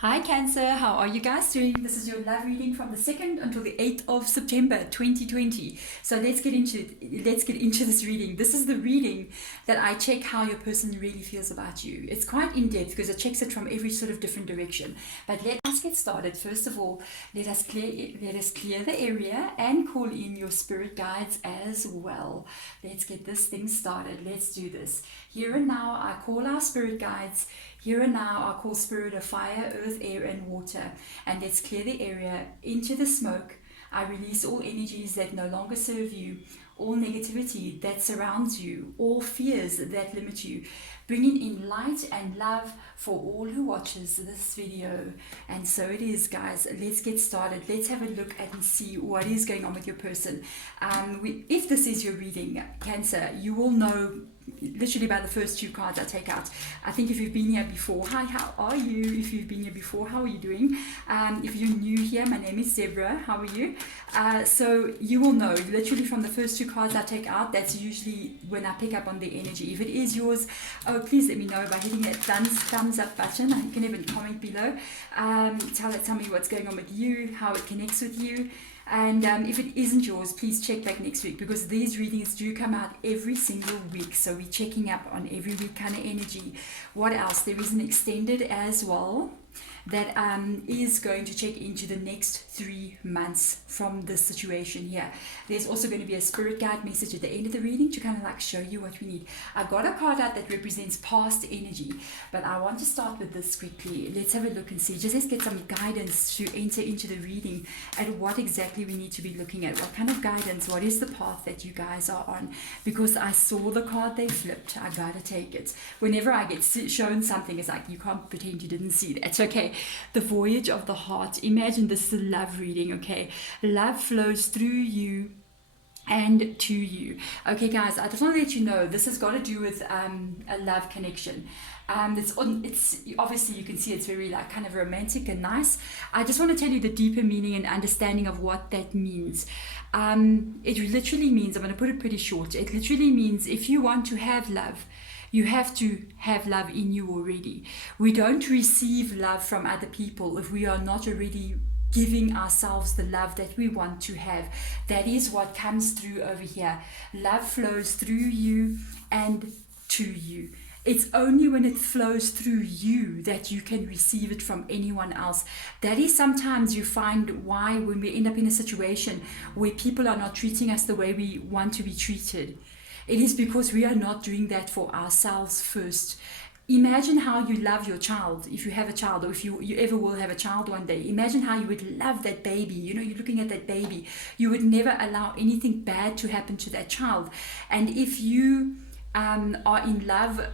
Hi Cancer, how are you guys doing? This is your love reading from the 2nd until the 8th of September 2020. So let's get into this reading. This is the reading that I check how your person really feels about you. It's quite in-depth because it checks it from every sort of different direction. But let us get started. First of all, let us clear the area and call in your spirit guides as well. Let's get this thing started. Let's do this. Here and now, I call our spirit guides. Here and now, I call spirit of fire, earth, air, and water. And let's clear the area into the smoke. I release all energies that no longer serve you, all negativity that surrounds you, all fears that limit you, bringing in light and love for all who watches this video. And so it is, guys. Let's get started. Let's have a look and see what is going on with your person. If this is your reading, Cancer, you will know literally by the first two cards I take out. I think if you've been here before, hi, how are you? If you've been here before, how are you doing? If you're new here, my name is Deborah. How are you? So you will know literally from the first two cards I take out, that's usually when I pick up on the energy. If it is yours, oh, please let me know by hitting that thumbs up button. You can even comment below. Tell me what's going on with you, how it connects with you. And if it isn't yours, please check back next week, because these readings do come out every single week. So we're checking up on every week kind of energy. What else? There is an extended as well that is going to check into the next 3 months from this situation here. There's also going to be a spirit guide message at the end of the reading to kind of like show you what we need. I got a card out that represents past energy, but I want to start with this quickly. Let's have a look and see. Just let's get some guidance to enter into the reading and what exactly we need to be looking at. What kind of guidance? What is the path that you guys are on? Because I saw the card they flipped. I gotta take it. Whenever I get shown something, it's like you can't pretend you didn't see that. Okay. The voyage of the heart. Imagine this is a love reading, okay? Love flows through you and to you. Okay, guys, I just want to let you know this has got to do with a love connection. It's obviously you can see it's very like kind of romantic and nice. I just want to tell you the deeper meaning and understanding of what that means. It literally means, I'm going to put it pretty short, it literally means if you want to have love, you have to have love in you already. We don't receive love from other people if we are not already giving ourselves the love that we want to have. That is what comes through over here. Love flows through you and to you. It's only when it flows through you that you can receive it from anyone else. That is sometimes you find why when we end up in a situation where people are not treating us the way we want to be treated. It is because we are not doing that for ourselves first. Imagine how you love your child, if you have a child, or if you ever will have a child one day. Imagine how you would love that baby. You know, you're looking at that baby. You would never allow anything bad to happen to that child. And if you are in love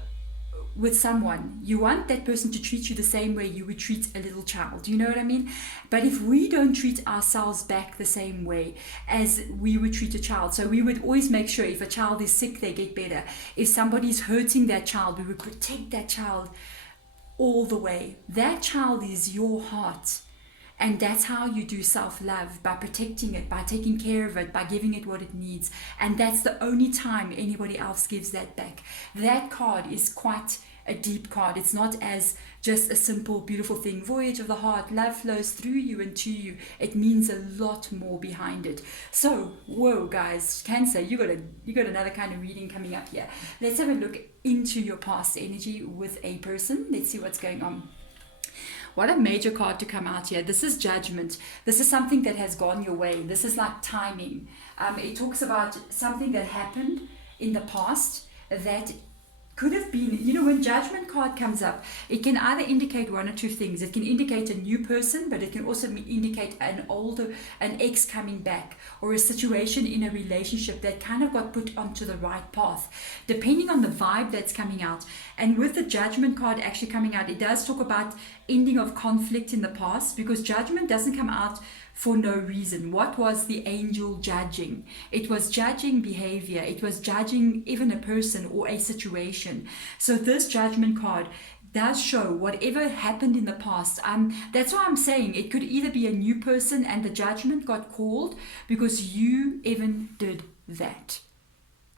with someone, you want that person to treat you the same way you would treat a little child. You know what I mean? But if we don't treat ourselves back the same way as we would treat a child, so we would always make sure if a child is sick, they get better. If somebody's hurting that child, we would protect that child all the way. That child is your heart. And that's how you do self-love, by protecting it, by taking care of it, by giving it what it needs. And that's the only time anybody else gives that back. That card is quite a deep card. It's not as just a simple, beautiful thing. Voyage of the heart, love flows through you and to you. It means a lot more behind it. So, whoa, guys, Cancer, you got another kind of reading coming up here. Let's have a look into your past energy with a person. Let's see what's going on. What a major card to come out here. This is judgment. This is something that has gone your way. This is like timing. It talks about something that happened in the past that could have been, you know, when judgment card comes up, it can either indicate one or two things. It can indicate a new person, but it can also indicate an ex coming back, or a situation in a relationship that kind of got put onto the right path, depending on the vibe that's coming out. And with the judgment card actually coming out, it does talk about ending of conflict in the past, because judgment doesn't come out for no reason. What was the angel judging? It was judging behavior. It was judging even a person or a situation. So this judgment card does show whatever happened in the past. That's why I'm saying it could either be a new person and the judgment got called because you even did that.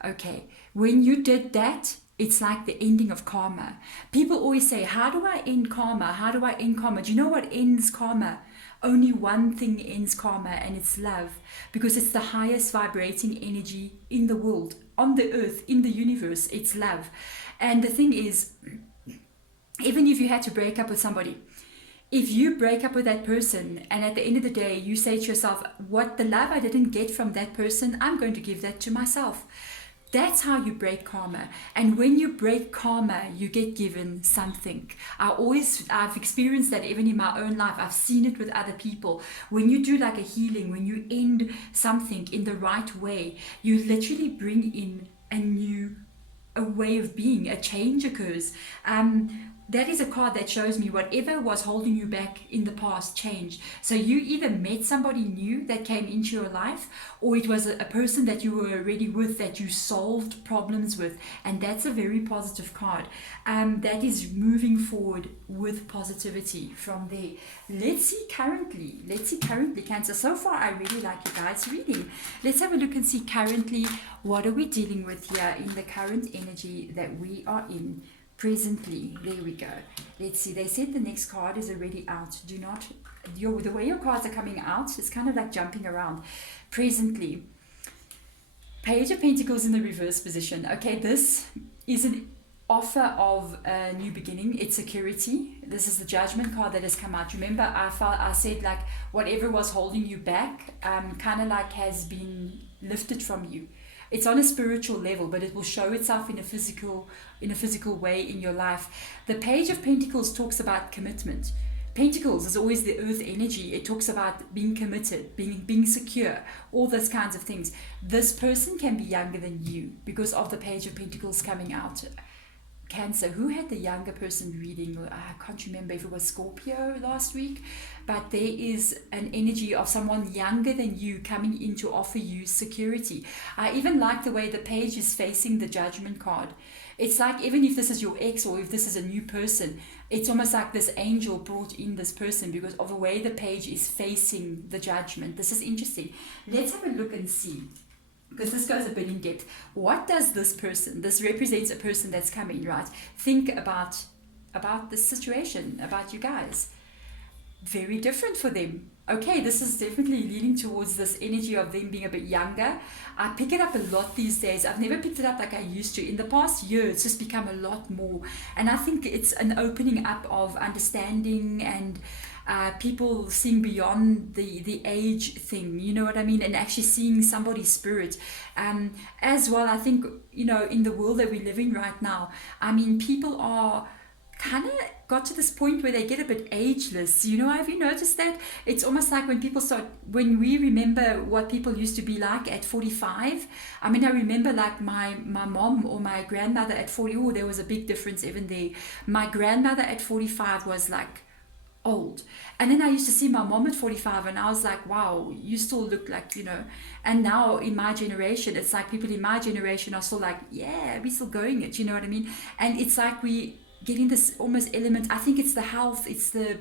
Okay, when you did that, it's like the ending of karma. People always say, how do I end karma? How do I end karma? Do you know what ends karma? Only one thing ends karma, and it's love, because it's the highest vibrating energy in the world, on the earth, in the universe. It's love. And the thing is, even if you had to break up with somebody, if you break up with that person and at the end of the day you say to yourself, what the love I didn't get from that person, I'm going to give that to myself. That's how you break karma. And when you break karma, you get given something. I've experienced that even in my own life. I've seen it with other people. When you do like a healing, when you end something in the right way, you literally bring in a way of being. A change occurs. That is a card that shows me whatever was holding you back in the past changed. So you either met somebody new that came into your life, or it was a person that you were already with that you solved problems with. And that's a very positive card. That is moving forward with positivity from there. Let's see currently, Cancer. So far, I really like you guys' reading. Let's have a look and see currently, what are we dealing with here in the current energy that we are in presently. There we go. Let's see. They said the next card is already out. Do not, the way your cards are coming out, it's kind of like jumping around. Presently, Page of Pentacles in the reverse position. Okay, this is an offer of a new beginning. It's security. This is the Judgment card that has come out. Remember, I said like whatever was holding you back, kind of like has been lifted from you. It's on a spiritual level, but it will show itself in a physical way in your life. The Page of Pentacles talks about commitment. Pentacles is always the earth energy. It talks about being committed, being secure, all those kinds of things. This person can be younger than you because of the Page of Pentacles coming out. Cancer, who had the younger person reading? I can't remember if it was Scorpio last week, but there is an energy of someone younger than you coming in to offer you security. I even like the way the page is facing the Judgment card. It's like, even if this is your ex or if this is a new person, it's almost like this angel brought in this person because of the way the page is facing the Judgment. This is interesting. Let's have a look and see, because this goes a bit in depth. What does this person, this represents a person that's coming, right? Think about this situation, about you guys. Very different for them. Okay, this is definitely leading towards this energy of them being a bit younger. I pick it up a lot these days. I've never picked it up like I used to. In the past year, it's just become a lot more. And I think it's an opening up of understanding and people seeing beyond the age thing, you know what I mean, and actually seeing somebody's spirit. As well, I think, you know, in the world that we live in right now, I mean, people are kind of got to this point where they get a bit ageless. You know, have you noticed that? It's almost like when we remember what people used to be like at 45. I mean, I remember like my mom or my grandmother at 40. Oh, there was a big difference even there. My grandmother at 45 was like old, and then I used to see my mom at 45 and I was like, wow, you still look like, you know. And now in my generation, it's like people in my generation are still like, yeah, we're still going it, you know what I mean. And it's like we getting this almost element. I think it's the health, it's the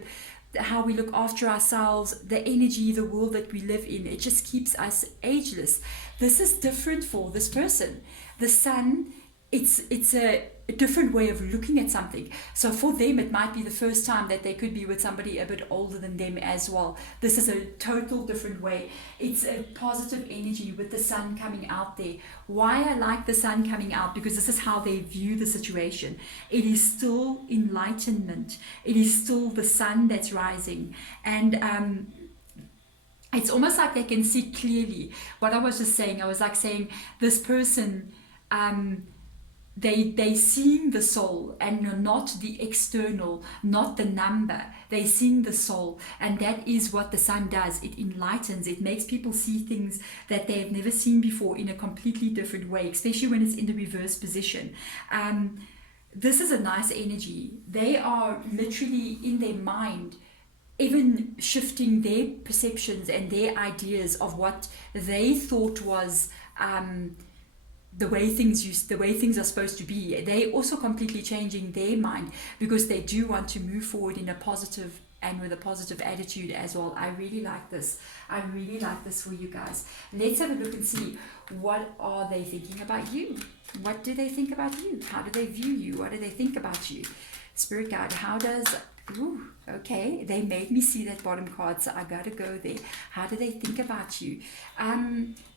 how we look after ourselves, the energy, the world that we live in. It just keeps us ageless. This is different for this person. The sun, it's a different way of looking at something. So for them, it might be the first time that they could be with somebody a bit older than them as well. This is a total different way. It's a positive energy with the sun coming out there. Why I like the sun coming out? Because this is how they view the situation. It is still enlightenment. It is still the sun that's rising. And it's almost like they can see clearly. What I was just saying, I was like saying this person, they seeing the soul and not the external, not the number. They seeing the soul, and that is what the sun does. It enlightens. It makes people see things that they have never seen before in a completely different way, especially when it's in the reverse position. This is a nice energy. They are literally in their mind even shifting their perceptions and their ideas of what they thought was the way things are supposed to be. They also completely changing their mind because they do want to move forward in a positive and with a positive attitude as well. I really like this. I really like this for you guys. Let's have a look and see, what are they thinking about you? What do they think about you? How do they view you? What do they think about you? Spirit guide, how does... Ooh, okay, they made me see that bottom card, so I gotta go there. How do they think about you?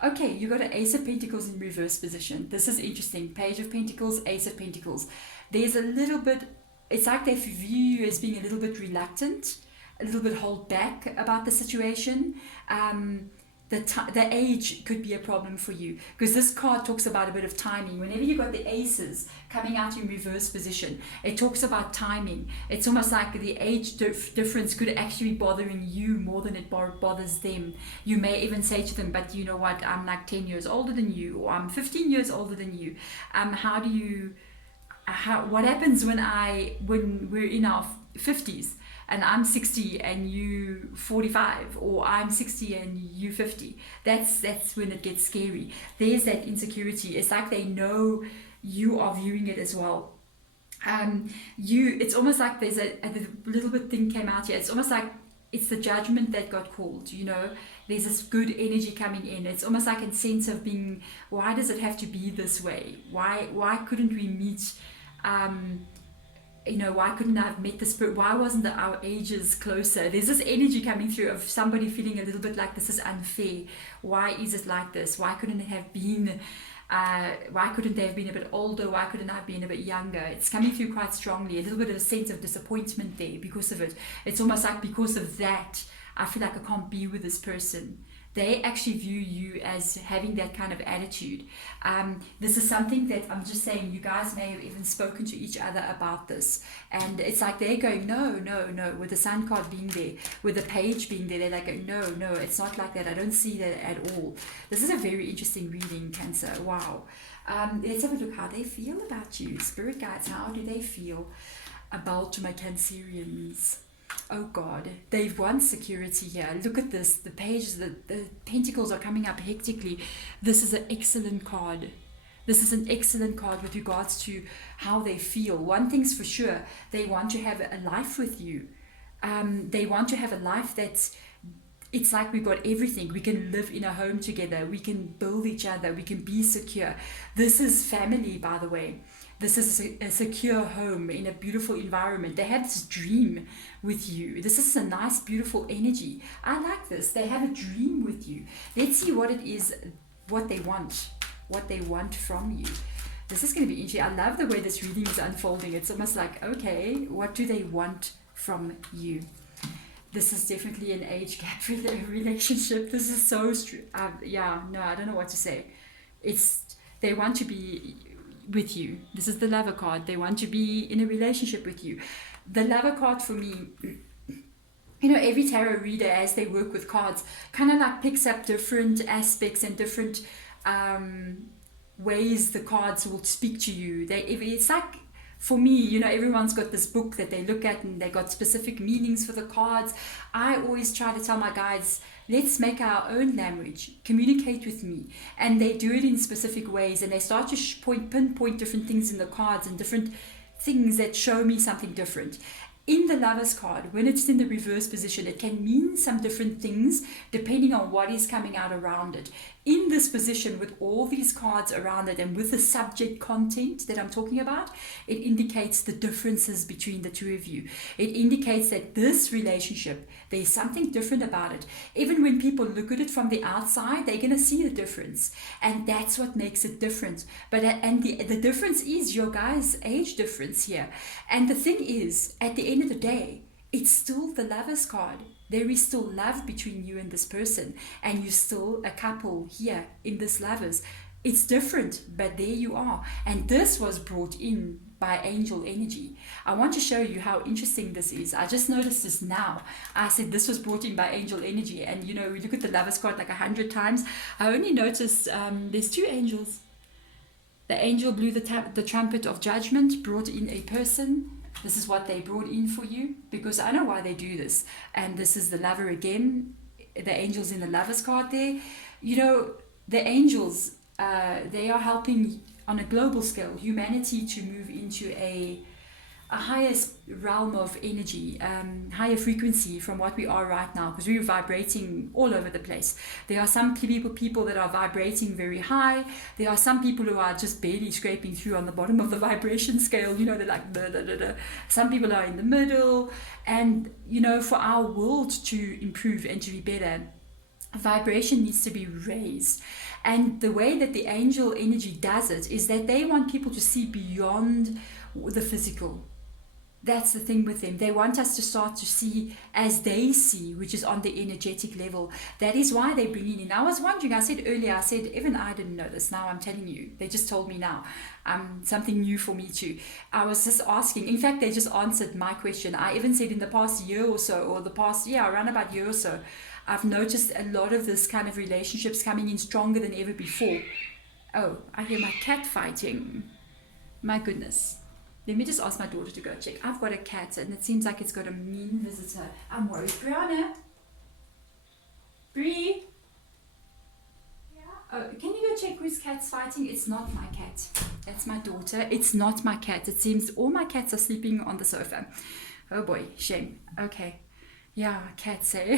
Okay, you got an Ace of Pentacles in reverse position. This is interesting. Page of Pentacles, Ace of Pentacles. There's a little bit, it's like they view you as being a little bit reluctant, a little bit hold back about the situation. The age could be a problem for you, because this card talks about a bit of timing. Whenever you got the aces coming out in reverse position, it talks about timing. It's almost like the age difference could actually be bothering you more than it bothers them. You may even say to them, but you know what, I'm like 10 years older than you, or I'm 15 years older than you. What happens when we're in our 50s and I'm 60 and you 45, or I'm 60 and you 50? That's when it gets scary. There's that insecurity. It's like they know you are viewing it as well. It's almost like there's a little bit thing came out here. It's almost like it's the judgment that got called, you know. There's this good energy coming in. It's almost like a sense of being, why does it have to be this way? Why couldn't we meet? Why couldn't I have met this person? Why wasn't our ages closer? There's this energy coming through of somebody feeling a little bit like this is unfair. Why is it like this? Why couldn't it have been? Why couldn't they have been a bit older? Why couldn't I have been a bit younger? It's coming through quite strongly. A little bit of a sense of disappointment there because of it. It's almost like because of that, I feel like I can't be with this person. They actually view you as having that kind of attitude. This is something that I'm just saying, you guys may have even spoken to each other about this. And it's like they're going, no, with the Sun card being there, with the page being there, they're like, no, it's not like that. I don't see that at all. This is a very interesting reading, Cancer. Wow. Let's have a look how they feel about you. Spirit guides, how do they feel about my Cancerians? Oh God, they want security here. Look at this. The pages, the pentacles are coming up hectically. This is an excellent card. This is an excellent card with regards to how they feel. One thing's for sure, they want to have a life with you. They want to have a life that's, it's like we've got everything. We can live in a home together. We can build each other. We can be secure. This is family, by the way. This is a secure home in a beautiful environment. They have this dream with you. This is a nice, beautiful energy. I like this. They have a dream with you. Let's see what it is, what they want from you. This is going to be interesting. I love the way this reading is unfolding. It's almost like, okay, what do they want from you? This is definitely an age gap relationship. This is so, I don't know what to say. They want to be with you. This is the Lover card. They want to be in a relationship with you. The Lover card for me, every tarot reader, as they work with cards, kind of like picks up different aspects and different ways the cards will speak to you. It's like, for me, everyone's got this book that they look at and they got specific meanings for the cards. I always try to tell my guides, let's make our own language, communicate with me. And they do it in specific ways, and they start to pinpoint different things in the cards and different things that show me something different. In the Lover's card, when it's in the reverse position, it can mean some different things depending on what is coming out around it. In this position, with all these cards around it and with the subject content that I'm talking about, it indicates the differences between the two of you. It indicates that this relationship, there's something different about it. Even when people look at it from the outside, they're going to see the difference. And that's what makes it different. The difference is your guys' age difference here. And the thing is, at the end of the day, it's still the Lover's card. There is still love between you and this person, and you're still a couple here in this Lovers. It's different, but there you are. And this was brought in by angel energy. I want to show you how interesting this is. I just noticed this now. I said this was brought in by angel energy, and we look at the Lover's card like 100 times. I only noticed there's two angels. The angel blew the trumpet of judgment, brought in a person. This is what they brought in for you, because I know why they do this. And this is the Lover again, the angels in the Lover's card there. The angels, they are helping on a global scale humanity to move into a higher realm of energy, higher frequency from what we are right now, because we're vibrating all over the place. There are some people that are vibrating very high. There are some people who are just barely scraping through on the bottom of the vibration scale. You know, they're like blah, blah, blah, blah. Some people are in the middle. And you know, for our world to improve and to be better, vibration needs to be raised. And the way that the angel energy does it is that they want people to see beyond the physical. That's the thing with them. They want us to start to see as they see, which is on the energetic level. That is why they bring in. I was wondering, I said earlier, I said, even I didn't know this. Now I'm telling you. They just told me now. Something new for me too. I was just asking. In fact, they just answered my question. I even said in the past year or so, or the past, around about year or so, I've noticed a lot of this kind of relationships coming in stronger than ever before. Oh, I hear my cat fighting. My goodness. Let me just ask my daughter to go check. I've got a cat and it seems like it's got a mean visitor. I'm worried. Brianna? Bree? Yeah? Oh, can you go check whose cat's fighting? It's not my cat. That's my daughter. It's not my cat. It seems all my cats are sleeping on the sofa. Oh boy, shame. Okay. Yeah, cats say.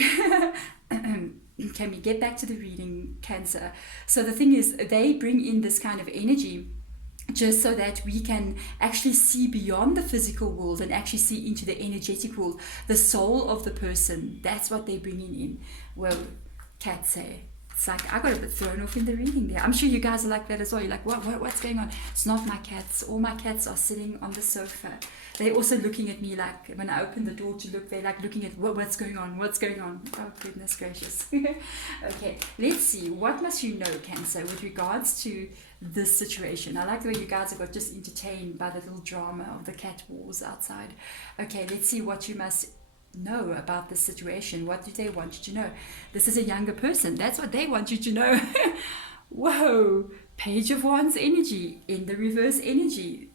Can we get back to the reading, Cancer? So the thing is, they bring in this kind of energy just so that we can actually see beyond the physical world and actually see into the energetic world, the soul of the person. That's what they're bringing in. Well, cats say. It's like I got a bit thrown off in the reading there. I'm sure you guys are like that as well. You're like, what's going on? It's not my cats. All my cats are sitting on the sofa. They're also looking at me like, when I open the door to look, they're like looking at what's going on, what's going on. Oh, goodness gracious. Okay, let's see. What must you know, Cancer, with regards to this situation? I like the way you guys have got just entertained by the little drama of the cat wars outside. Okay, let's see what you must know about this situation. What do they want you to know? This is a younger person. That's what they want you to know. Whoa, Page of Wands energy in the reverse energy.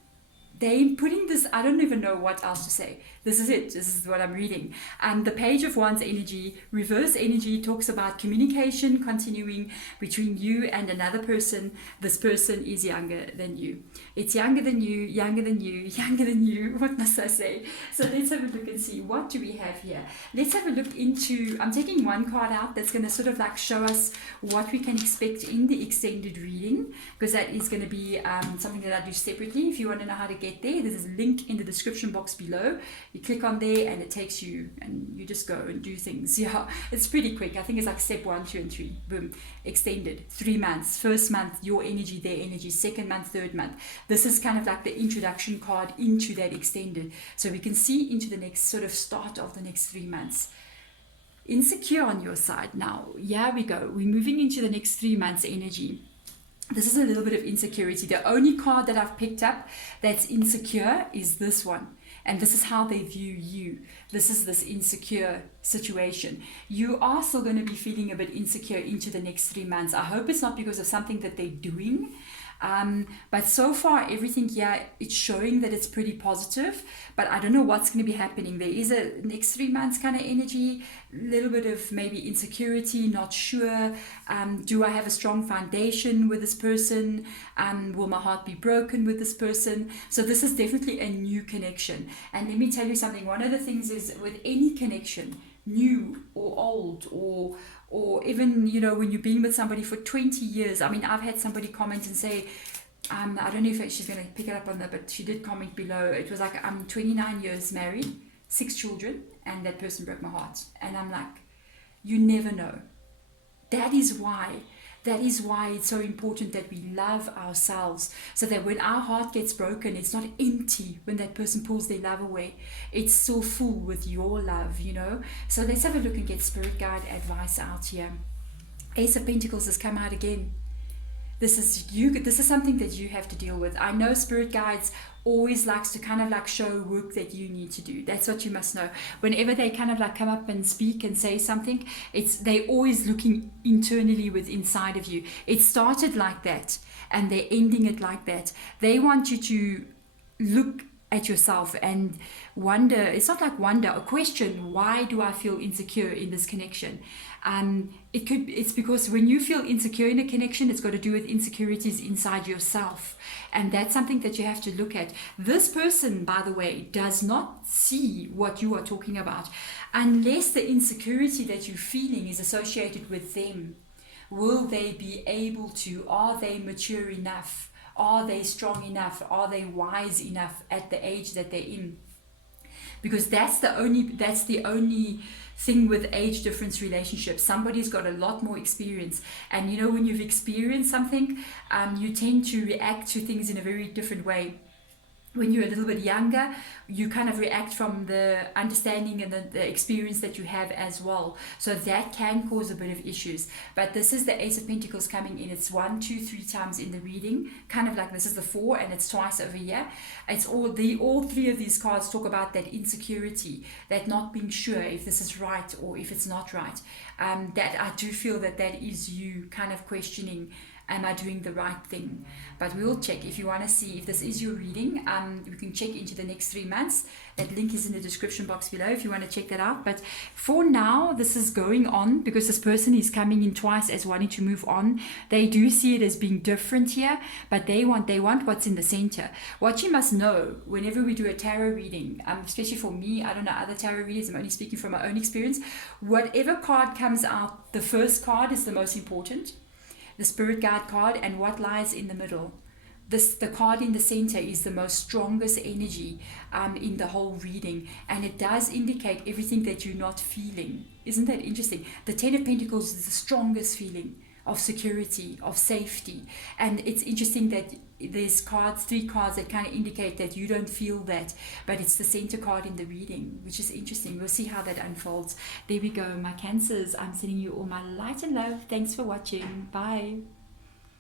They putting this, I don't even know what else to say. This is it. This is what I'm reading. The Page of Wands energy, reverse energy, talks about communication continuing between you and another person. This person is younger than you. It's younger than you, younger than you, younger than you. What must I say? So let's have a look and see. What do we have here? Let's have a look into, I'm taking one card out that's going to sort of like show us what we can expect in the extended reading, because that is going to be something that I do separately. If you want to know how to get there, there's a link in the description box below. You click on there and it takes you, and you just go and do things. Yeah, it's pretty quick. I think it's like step 1, 2, and 3. Boom. Extended. 3 months. First month, your energy, their energy. Second month, third month. This is kind of like the introduction card into that extended. So we can see into the next sort of start of the next 3 months. Insecure on your side. Now, here we go. We're moving into the next 3 months energy. This is a little bit of insecurity. The only card that I've picked up that's insecure is this one. And this is how they view you. This is this insecure situation. You are still going to be feeling a bit insecure into the next 3 months. I hope it's not because of something that they're doing. But so far, everything here, it's showing that it's pretty positive. But I don't know what's going to be happening. There is a next 3 months kind of energy, a little bit of maybe insecurity, not sure. Do I have a strong foundation with this person? Will my heart be broken with this person? So this is definitely a new connection. And let me tell you something. One of the things is with any connection, new or old, or even, you know, when you've been with somebody for 20 years. I mean, I've had somebody comment and say, I don't know if she's going to pick it up on that, but she did comment below. It was like, I'm 29 years married, 6 children, and that person broke my heart. And I'm like, you never know. That is why it's so important that we love ourselves, so that when our heart gets broken, it's not empty when that person pulls their love away. It's still full with your love, you know. So let's have a look and get spirit guide advice out here. Ace of Pentacles has come out again. This is you. This is something that you have to deal with. I know spirit guides always likes to kind of like show work that you need to do. That's what you must know. Whenever they kind of like come up and speak and say something, they're always looking internally with inside of you. It started like that and they're ending it like that. They want you to look at yourself and wonder, it's not like wonder, a question, why do I feel insecure in this connection? It's because when you feel insecure in a connection, it's got to do with insecurities inside yourself. And that's something that you have to look at. This person, by the way, does not see what you are talking about unless the insecurity that you're feeling is associated with them. Will they be able to? Are they mature enough? Are they strong enough? Are they wise enough at the age that they're in? Because that's the only thing with age difference relationships. Somebody's got a lot more experience, and you know, when you've experienced something, you tend to react to things in a very different way. When you're a little bit younger, you kind of react from the understanding and the experience that you have as well. So that can cause a bit of issues. But this is the Ace of Pentacles coming in. It's 1, 2, 3 times in the reading. Kind of like this is the 4 and it's twice over here. It's all three of these cards talk about that insecurity, that not being sure if this is right or if it's not right. That I do feel that is you kind of questioning, am I doing the right thing? But we'll check. If you want to see if this is your reading, you can check into the next 3 months. That link is in the description box below if you want to check that out. But for now, this is going on because this person is coming in twice as wanting to move on. They do see it as being different here, but they want what's in the center. What you must know whenever we do a tarot reading, especially for me, I don't know other tarot readers, I'm only speaking from my own experience, whatever card comes out, the first card is the most important, the spirit guide card, and what lies in the middle. The card in the center is the most strongest energy in the whole reading, and it does indicate everything that you're not feeling. Isn't that interesting? The 10 of Pentacles is the strongest feeling of security, of safety, and it's interesting that there's 3 cards that kind of indicate that you don't feel that, but it's the center card in the reading, which is interesting. We'll see how that unfolds. There we go, my Cancers. I'm sending you all my light and love. Thanks for watching. Bye.